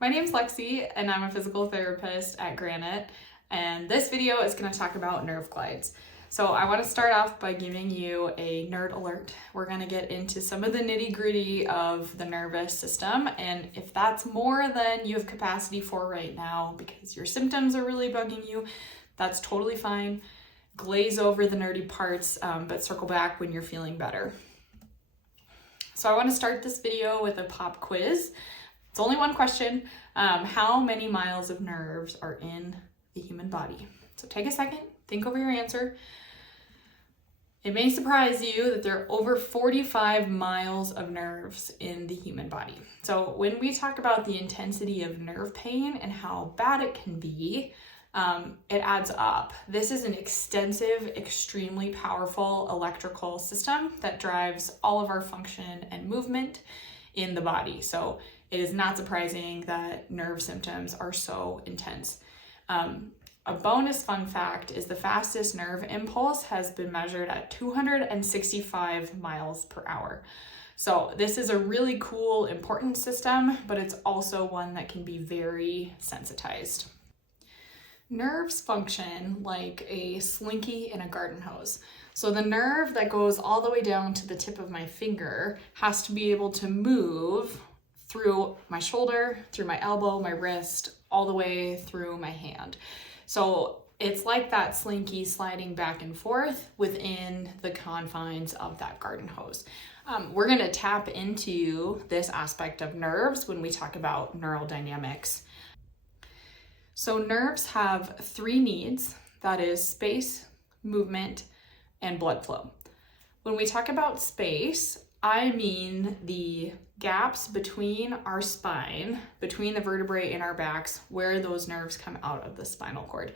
My name's Lexi and I'm a physical therapist at Granite, and this video is going to talk about nerve glides. So I want to start off by giving you a nerd alert. We're going to get into some of the nitty-gritty of the nervous system, and if that's more than you have capacity for right now because your symptoms are really bugging you, that's totally fine. Glaze over the nerdy parts, but circle back when you're feeling better. So I want to start this video with a pop quiz. It's only one question. How many miles of nerves are in the human body? So take a second, think over your answer. It may surprise you that there are over 45 miles of nerves in the human body. So when we talk about the intensity of nerve pain and how bad it can be, it adds up. This is an extensive, extremely powerful electrical system that drives all of our function and movement in the body. So it is not surprising that nerve symptoms are so intense. A bonus fun fact is the fastest nerve impulse has been measured at 265 miles per hour. So this is a really cool, important system, but it's also one that can be very sensitized. Nerves function like a slinky in a garden hose. So the nerve that goes all the way down to the tip of my finger has to be able to move through my shoulder, through my elbow, my wrist, all the way through my hand. So it's like that slinky sliding back and forth within the confines of that garden hose. We're going to tap into this aspect of nerves when we talk about neural dynamics. So nerves have three needs, that is space, movement, and blood flow. When we talk about space, I mean the gaps between our spine, between the vertebrae in our backs, where those nerves come out of the spinal cord.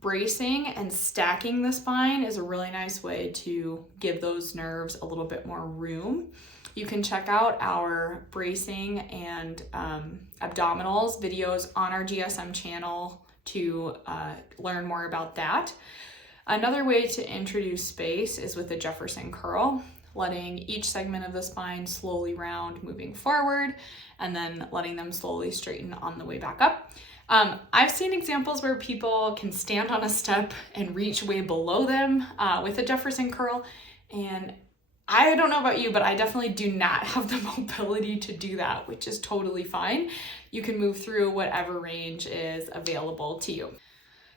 Bracing and stacking the spine is a really nice way to give those nerves a little bit more room. You can check out our bracing and abdominals videos on our GSM channel to learn more about that. Another way to introduce space is with the Jefferson curl, letting each segment of the spine slowly round moving forward and then letting them slowly straighten on the way back up. I've seen examples where people can stand on a step and reach way below them with a Jefferson curl, and I don't know about you, but I definitely do not have the mobility to do that, which is totally fine. You can move through whatever range is available to you.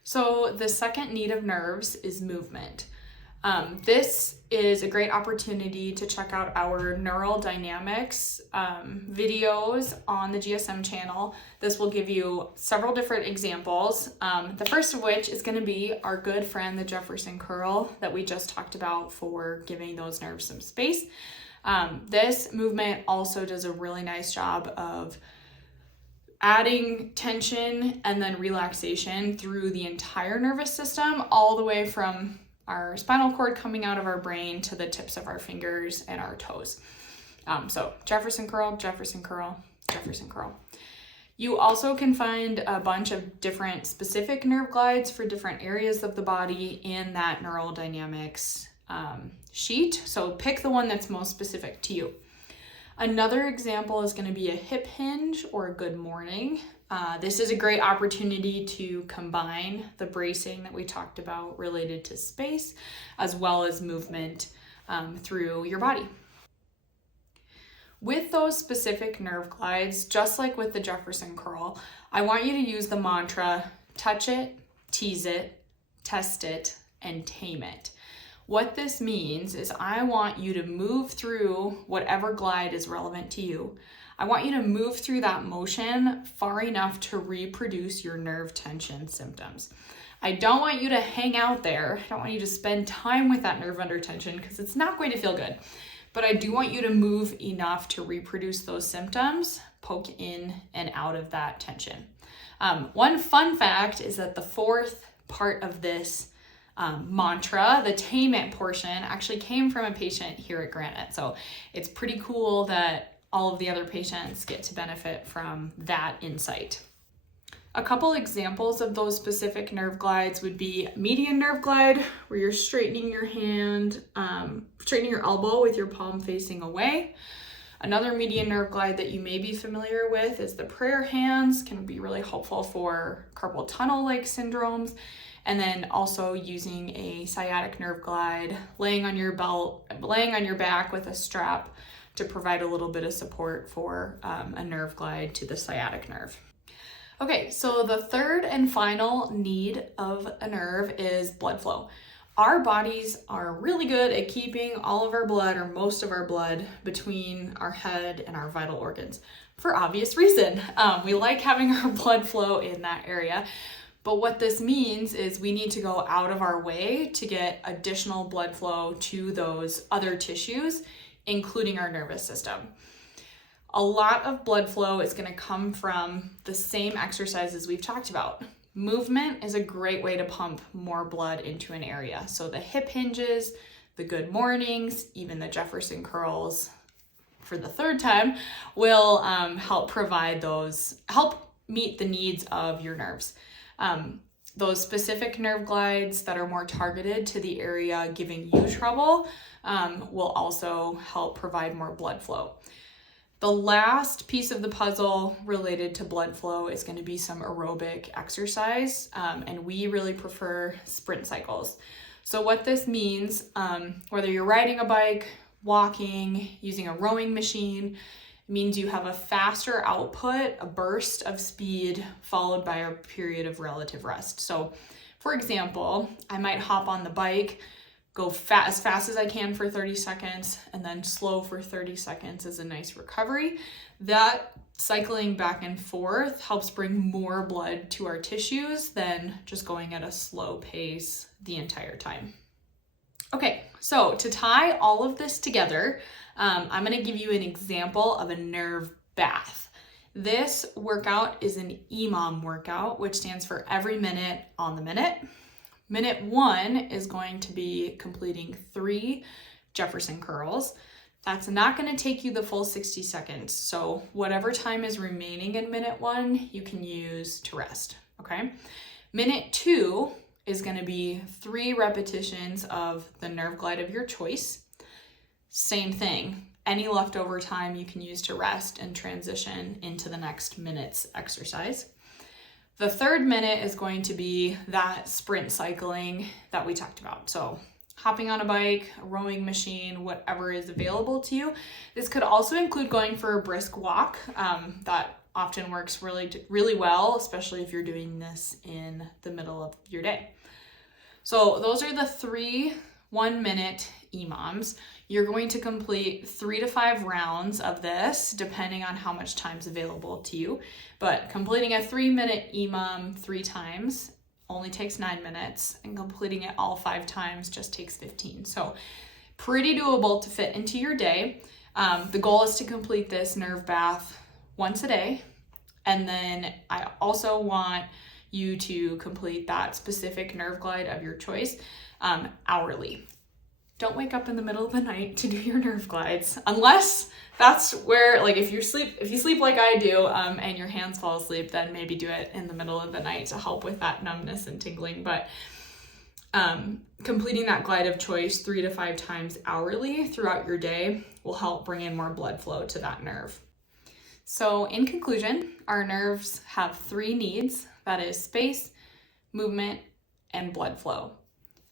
So the second need of nerves is movement. This is a great opportunity to check out our neural dynamics videos on the GSM channel. This will give you several different examples. The first of which is going to be our good friend, the Jefferson curl that we just talked about for giving those nerves some space. This movement also does a really nice job of adding tension and then relaxation through the entire nervous system, all the way from our spinal cord coming out of our brain to the tips of our fingers and our toes. So Jefferson curl, Jefferson curl, Jefferson curl. You also can find a bunch of different specific nerve glides for different areas of the body in that neural dynamics sheet. So pick the one that's most specific to you. Another example is going to be a hip hinge or a good morning. This is a great opportunity to combine the bracing that we talked about related to space as well as movement through your body. With those specific nerve glides, just like with the Jefferson curl, I want you to use the mantra, touch it, tease it, test it, and tame it. What this means is I want you to move through whatever glide is relevant to you. I want you to move through that motion far enough to reproduce your nerve tension symptoms. I don't want you to hang out there. I don't want you to spend time with that nerve under tension because it's not going to feel good. But I do want you to move enough to reproduce those symptoms, poke in and out of that tension. One fun fact is that the fourth part of this mantra, the tame it portion, actually came from a patient here at Granite. So it's pretty cool that all of the other patients get to benefit from that insight. A couple examples of those specific nerve glides would be median nerve glide, where you're straightening your hand, straightening your elbow with your palm facing away. Another median nerve glide that you may be familiar with is the prayer hands, can be really helpful for carpal tunnel-like syndromes. And then also using a sciatic nerve glide, laying on your back with a strap to provide a little bit of support for a nerve glide to the sciatic nerve. Okay, so the third and final need of a nerve is blood flow. Our bodies are really good at keeping all of our blood, or most of our blood, between our head and our vital organs for obvious reason. We like having our blood flow in that area. But what this means is we need to go out of our way to get additional blood flow to those other tissues, including our nervous system. A lot of blood flow is going to come from the same exercises we've talked about. Movement is a great way to pump more blood into an area. So the hip hinges, the good mornings, even the Jefferson curls for the third time will help meet the needs of your nerves. Those specific nerve glides that are more targeted to the area giving you trouble will also help provide more blood flow. The last piece of the puzzle related to blood flow is going to be some aerobic exercise, and we really prefer sprint cycles. So what this means, whether you're riding a bike, walking, using a rowing machine, means you have a faster output, a burst of speed, followed by a period of relative rest. So, for example, I might hop on the bike, go as fast as I can for 30 seconds, and then slow for 30 seconds as a nice recovery. That cycling back and forth helps bring more blood to our tissues than just going at a slow pace the entire time. Okay, so to tie all of this together, I'm going to give you an example of a nerve bath. This workout is an EMOM workout, which stands for every minute on the minute. Minute 1 is going to be completing 3 Jefferson curls. That's not going to take you the full 60 seconds. So whatever time is remaining in minute 1, you can use to rest, okay? Minute 2 is going to be 3 repetitions of the nerve glide of your choice. Same thing. Any leftover time you can use to rest and transition into the next minute's exercise. The third minute is going to be that sprint cycling that we talked about. So hopping on a bike, a rowing machine, whatever is available to you. This could also include going for a brisk walk. That often works really well, especially if you're doing this in the middle of your day. So those are the 3 1-minute EMOMs. You're going to complete 3 to 5 rounds of this, depending on how much time's available to you. But completing a 3-minute EMOM 3 times only takes 9 minutes, and completing it all 5 times just takes 15. So pretty doable to fit into your day. The goal is to complete this nerve bath once a day. And then I also want you to complete that specific nerve glide of your choice hourly. Don't wake up in the middle of the night to do your nerve glides, unless that's where, like, if you sleep like I do, and your hands fall asleep, then maybe do it in the middle of the night to help with that numbness and tingling. But completing that glide of choice 3 to 5 times hourly throughout your day will help bring in more blood flow to that nerve. So in conclusion, our nerves have 3 needs, that is space, movement, and blood flow.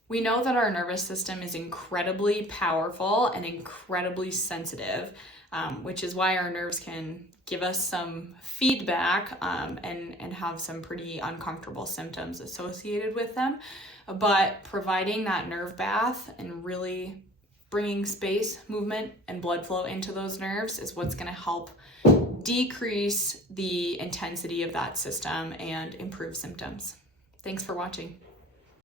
We know that our nervous system is incredibly powerful and incredibly sensitive, which is why our nerves can give us some feedback and have some pretty uncomfortable symptoms associated with them. But providing that nerve bath and really bringing space, movement, and blood flow into those nerves is what's going to help decrease the intensity of that system and improve symptoms. Thanks for watching.